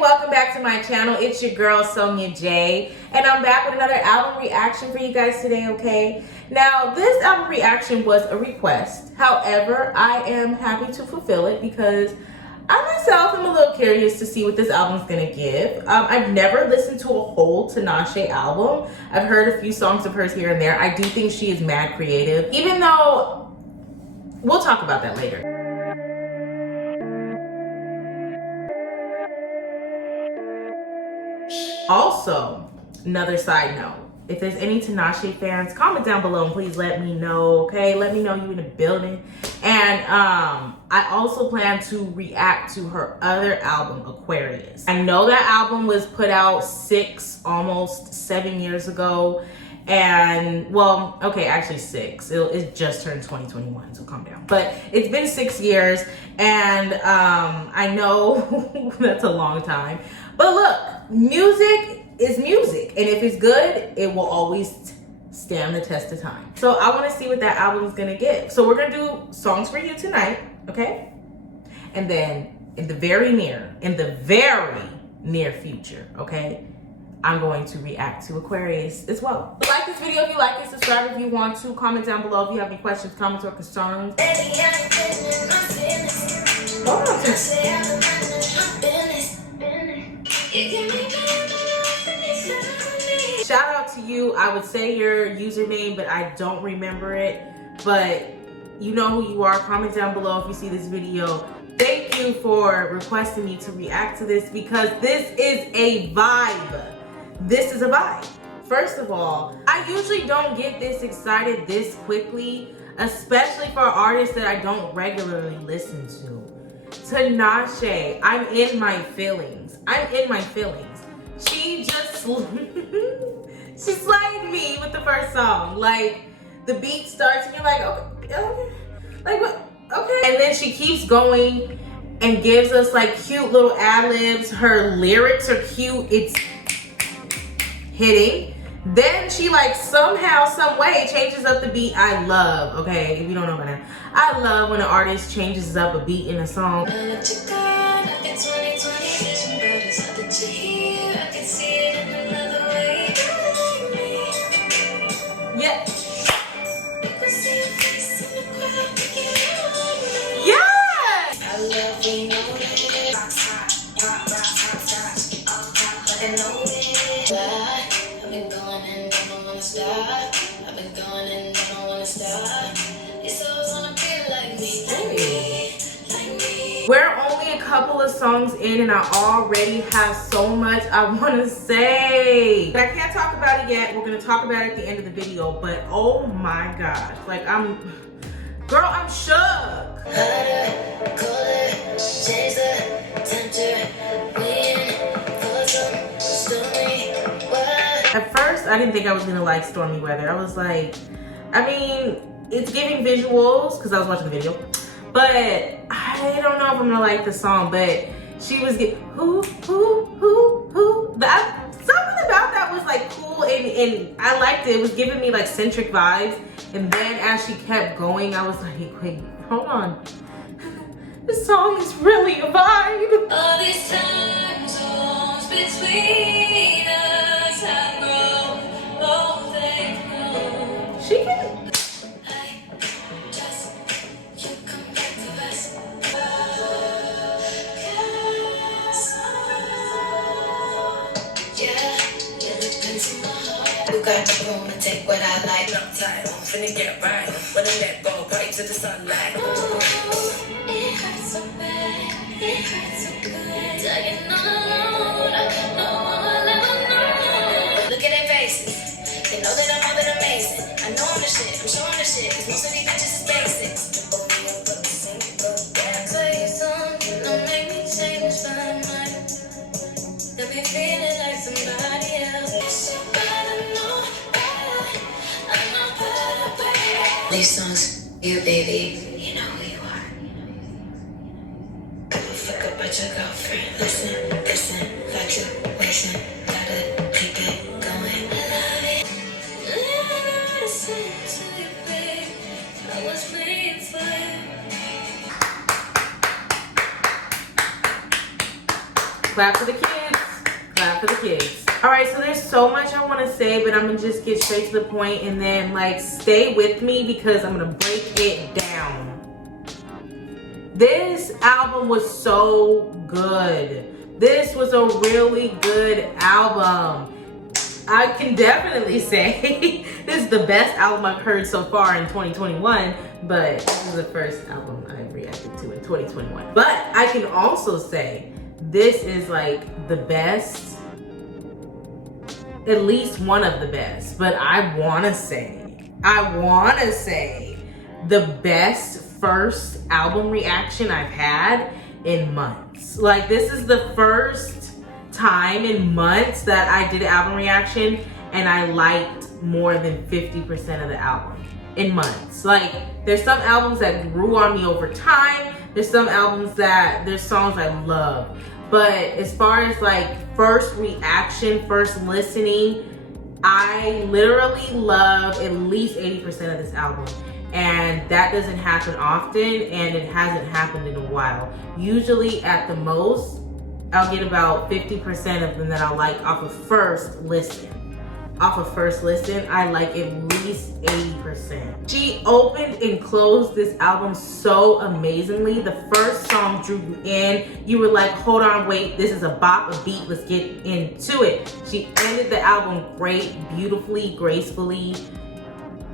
welcome back to my channel. It's your girl Sonja J, and I'm back with another album reaction for you guys today, okay? Now, this album reaction was a request. However, I am happy to fulfill it because I myself am a little curious to see what this album is gonna give. I've never listened to a whole Tinashe album. I've heard a few songs of hers here and there. I do think she is mad creative, even though we'll talk about that later. Also, another side note, if there's any Tinashe fans, comment down below and please let me know, okay? Let me know you in the building. And I also plan to react to her other album, Aquarius. I know that album was put out almost 7 years ago. And well, okay, actually 6. It just turned 2021, so calm down. But it's been 6 years, and I know that's a long time. But look, music is music, and if it's good, it will always stand the test of time. So I want to see what that album is gonna give. So we're gonna do songs for you tonight, okay? And then in the very near future, okay, I'm going to react to Aquarius as well. Like this video if you like it, subscribe if you want to, comment down below if you have any questions, comments, or concerns. Shout out to you. I would say your username, but I don't remember it. But you know who you are. Comment down below if you see this video. Thank you for requesting me to react to this because this is a vibe. This is a vibe. First of all, I usually don't get this excited this quickly, especially for artists that I don't regularly listen to. Tinashe, I'm in my feelings. She just she slayed me with the first song. Like, the beat starts and you're like, okay, like what? Okay. And then she keeps going and gives us like cute little ad-libs. Her lyrics are cute. It's hitting. Then she like somehow, some way changes up the beat. I love, okay, if you don't know about that, I love when an artist changes up a beat in a song. Yeah. We're only a couple of songs in and I already have so much I want to say. But I can't talk about it yet. We're going to talk about it at the end of the video. But oh my gosh. Like I'm shook. At first, I didn't think I was going to like stormy weather. I was like, I mean, it's giving visuals because I was watching the video. But I don't know if I'm gonna like the song, but she was getting something about that was like cool and I liked it. It was giving me like centric vibes. And then as she kept going, I was like, wait, hold on. This song is really a vibe. All these time zones between us have grown, both they grow. She can. You got the room and take what I like. No time, I'm finna get right. When I let go, right to the sunlight. It hurts so bad, it hurts so good. Dying alone, I got no one ever know. Look at their faces, they know that I'm more than amazing. I know I'm the shit, I'm showing the shit, cause most of these bitches is basics. I'll tell you something, don't make me change my mind. Got me feeling like somebody else. These songs, you baby, you know who you are. Give a fuck about your girlfriend. Listen, fluctuation, gotta keep it going. I love it. Listen to you, babe. I was waiting for you. Clap for the kids. Clap for the kids. All right, so there's so much I want to say, but I'm gonna just get straight to the point and then like stay with me because I'm gonna break it down. This album was so good. This was a really good album. I can definitely say this is the best album I've heard so far in 2021, but this is the first album I reacted to in 2021. But I can also say this is like the best, at least one of the best, but I wanna say the best first album reaction I've had in months. Like this is the first time in months that I did an album reaction and I liked more than 50% of the album in months. Like there's some albums that grew on me over time. There's some albums that there's songs I love. But as far as like first reaction, first listening, I literally love at least 80% of this album. And that doesn't happen often, and it hasn't happened in a while. Usually at the most, I'll get about 50% of them that I like off of first listen. Off of first listen, I like at least 80%. She opened and closed this album so amazingly. The first song drew you in. You were like, hold on, wait, this is a bop, a beat, let's get into it. She ended the album great, beautifully, gracefully.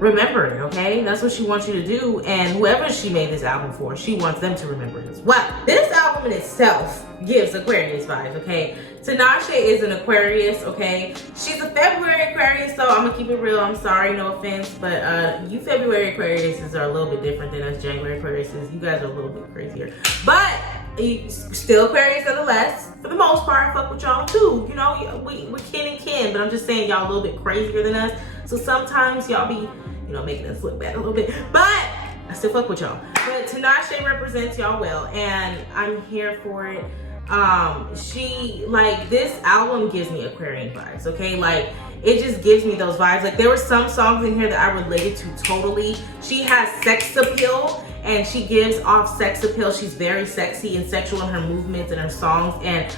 Remember it, okay? That's what she wants you to do, and whoever she made this album for, she wants them to remember it as well. This album in itself gives Aquarius vibes, okay? Tinashe is an Aquarius, okay? She's a February Aquarius, so I'm gonna keep it real. I'm sorry, no offense, but you February Aquariuses are a little bit different than us January Aquariuses. You guys are a little bit crazier, but still Aquarius nonetheless. For the most part, I fuck with y'all too. You know, we're kin and kin, but I'm just saying y'all a little bit crazier than us. So sometimes y'all be, you know, making us look bad a little bit, but I still fuck with y'all. But Tinashe represents y'all well, and I'm here for it. She, like, this album gives me Aquarian vibes, okay? Like, it just gives me those vibes. Like, there were some songs in here that I related to totally. She has sex appeal, and she gives off sex appeal. She's very sexy and sexual in her movements and her songs, and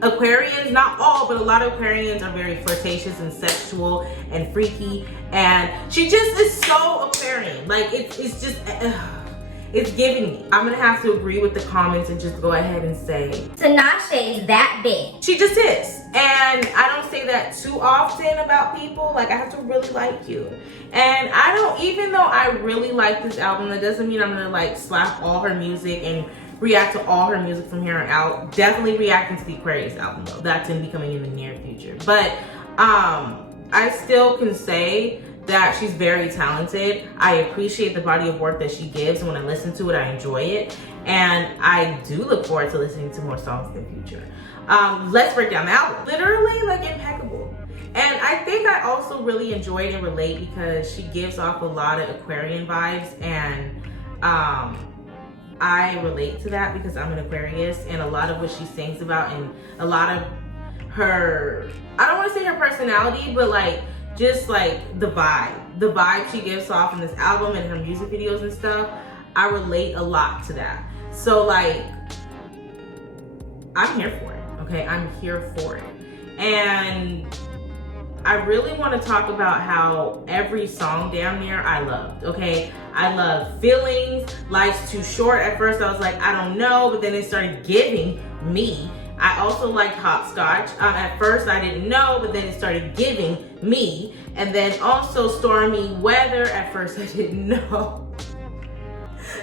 Aquarians, not all, but a lot of Aquarians are very flirtatious and sexual and freaky, and she just is so Aquarian. Like, it's just, it's giving me. I'm gonna have to agree with the comments and just go ahead and say Tinashe is that bitch. she just is. And I don't say that too often about people. Like, I have to really like you. And I don't, even though I really like this album, that doesn't mean I'm gonna like slap all her music and react to all her music from here on out. Definitely reacting to the Aquarius album though. That's gonna be coming in the near future. But I still can say that she's very talented. I appreciate the body of work that she gives, and when I listen to it, I enjoy it. And I do look forward to listening to more songs in the future. Let's break down the album. Literally, like, impeccable. And I think I also really enjoy it and relate because she gives off a lot of Aquarian vibes, and I relate to that because I'm an Aquarius, and a lot of what she sings about and a lot of her, I don't want to say her personality, but like just like the vibe she gives off in this album and her music videos and stuff, I relate a lot to that. So like, I'm here for it, okay? I'm here for it. And I really want to talk about how every song down there I loved, okay? I love Feelings, Life's Too Short. At first I was like, I don't know, but then it started giving me. I also liked Hopscotch. At first I didn't know, but then it started giving me. And then also Stormy Weather. At first I didn't know,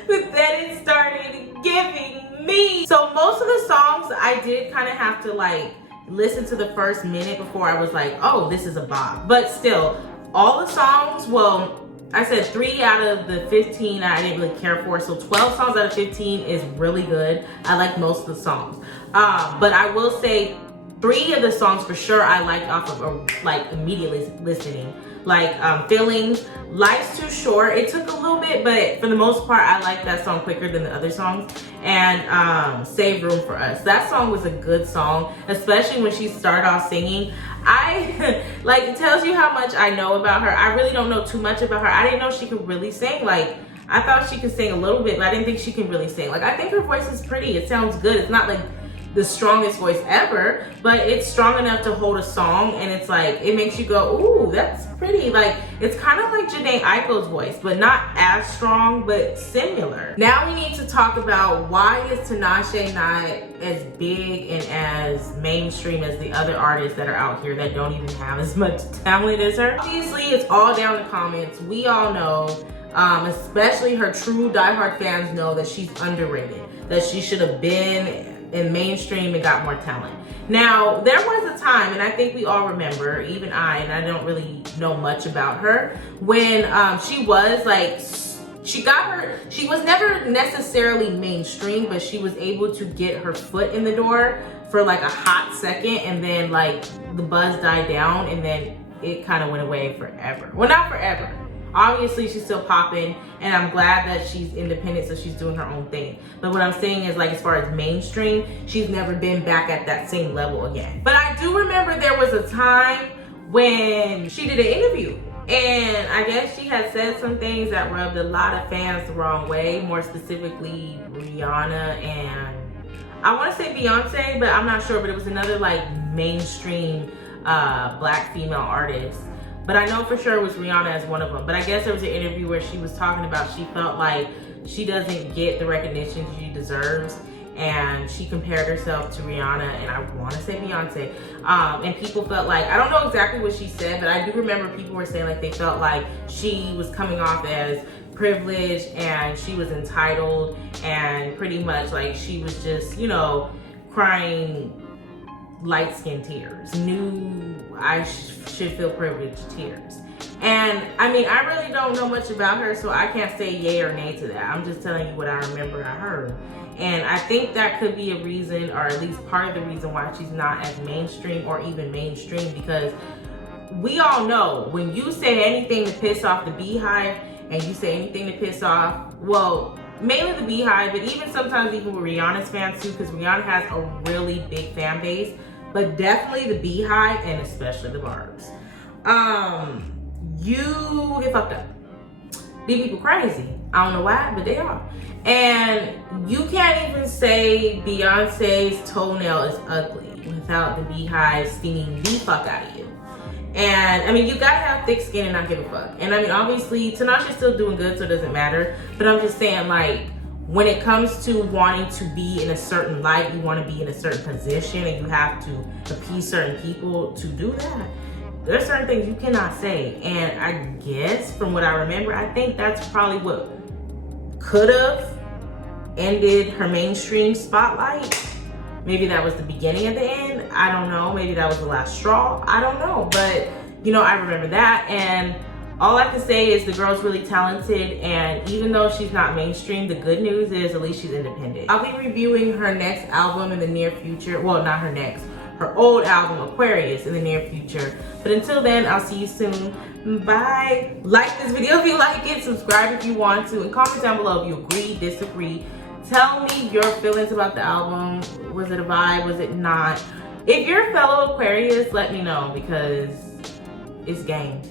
but then it started giving me. So most of the songs I did kind of have to like listen to the first minute before I was like, oh, this is a bop. But still, all the songs, well, I said 3 out of the 15 I didn't really care for. So 12 songs out of 15 is really good. I like most of the songs. But I will say 3 of the songs for sure I liked off of like immediately listening. Like Feelings, Life's Too Short. It took a little bit, but for the most part, I liked that song quicker than the other songs. And Save Room for Us. That song was a good song, especially when she started off singing. Like, it tells you how much I know about her. I really don't know too much about her. I didn't know she could really sing. Like, I thought she could sing a little bit, but I didn't think she can really sing. Like, I think her voice is pretty. It sounds good. It's not like, the strongest voice ever, but it's strong enough to hold a song, and it's like, it makes you go, ooh, that's pretty. Like, it's kind of like Jhené Aiko's voice, but not as strong, but similar. Now we need to talk about, why is Tinashe not as big and as mainstream as the other artists that are out here that don't even have as much talent as her? Obviously, it's all down the comments. We all know, especially her true diehard fans know that she's underrated, that she should have been in mainstream and got more talent. Now, there was a time, and I think we all remember, even I, and I don't really know much about her, when she was like, she was never necessarily mainstream, but she was able to get her foot in the door for like a hot second, and then like the buzz died down, and then it kind of went away forever. Well, not forever. Obviously, she's still popping, and I'm glad that she's independent, so she's doing her own thing. But what I'm saying is, like, as far as mainstream, she's never been back at that same level again. But I do remember there was a time when she did an interview, and I guess she had said some things that rubbed a lot of fans the wrong way, more specifically Rihanna and I want to say Beyonce, but I'm not sure, but it was another like mainstream black female artist. But I know for sure it was Rihanna as one of them. But I guess there was an interview where she was talking about she felt like she doesn't get the recognition she deserves. And she compared herself to Rihanna, and I want to say Beyonce. And people felt like, I don't know exactly what she said, but I do remember people were saying like they felt like she was coming off as privileged and she was entitled, and pretty much like she was just, you know, crying light-skinned tears. Knew I should feel privileged tears. And I mean, I really don't know much about her, so I can't say yay or nay to that. I'm just telling you what I remember I heard. And I think that could be a reason, or at least part of the reason why she's not as mainstream or even mainstream, because we all know when you say anything to piss off the Beehive, and you say anything to piss off, well, mainly the Beehive, but even sometimes even with Rihanna's fans too, because Rihanna has a really big fan base, but definitely the Beehive and especially the Barbs. You get fucked up. These people crazy. I don't know why, but they are. And you can't even say Beyonce's toenail is ugly without the Beehive stinging the fuck out of you. And I mean, you gotta have thick skin and not give a fuck. And I mean, obviously, Tinashe's still doing good, so it doesn't matter. But I'm just saying, like, when it comes to wanting to be in a certain light, you want to be in a certain position, and you have to appease certain people to do that. There's certain things you cannot say. And I guess, from what I remember, I think that's probably what could have ended her mainstream spotlight. Maybe that was the beginning of the end. I don't know. Maybe that was the last straw. I don't know. But, you know, I remember that. And all I can say is the girl's really talented. And even though she's not mainstream, the good news is at least she's independent. I'll be reviewing her next album in the near future. Well, not her next. Her old album, Aquarius, in the near future. But until then, I'll see you soon. Bye. Like this video if you like it. Subscribe if you want to. And comment down below if you agree, disagree. Tell me your feelings about the album. Was it a vibe? Was it not? If you're a fellow Aquarius, let me know, because it's game.